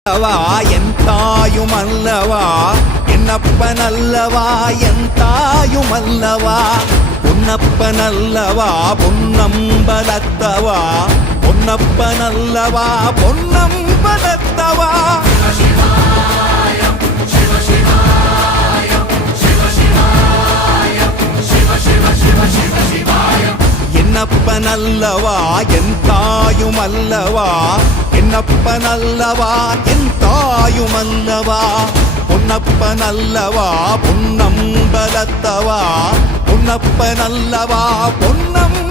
என் தாயும் அல்லவா என்னப்பன் அல்லவா என் தாயும் அல்லவா பொன்னப்பன் அல்லவா பொன்னம்பலத்தவா பொன்னப்பன் அல்லவா பொன்னம்பலத்தவா என்னப்பன் அல்லவா என் தாயும் அல்லவா என்னப்பன் அல்லவா என் தாயும் அல்லவா பொன்னப்பன் அல்லவா பொன்னம்பலத்தவா பொன்னப்பன் அல்லவா பொன்னம்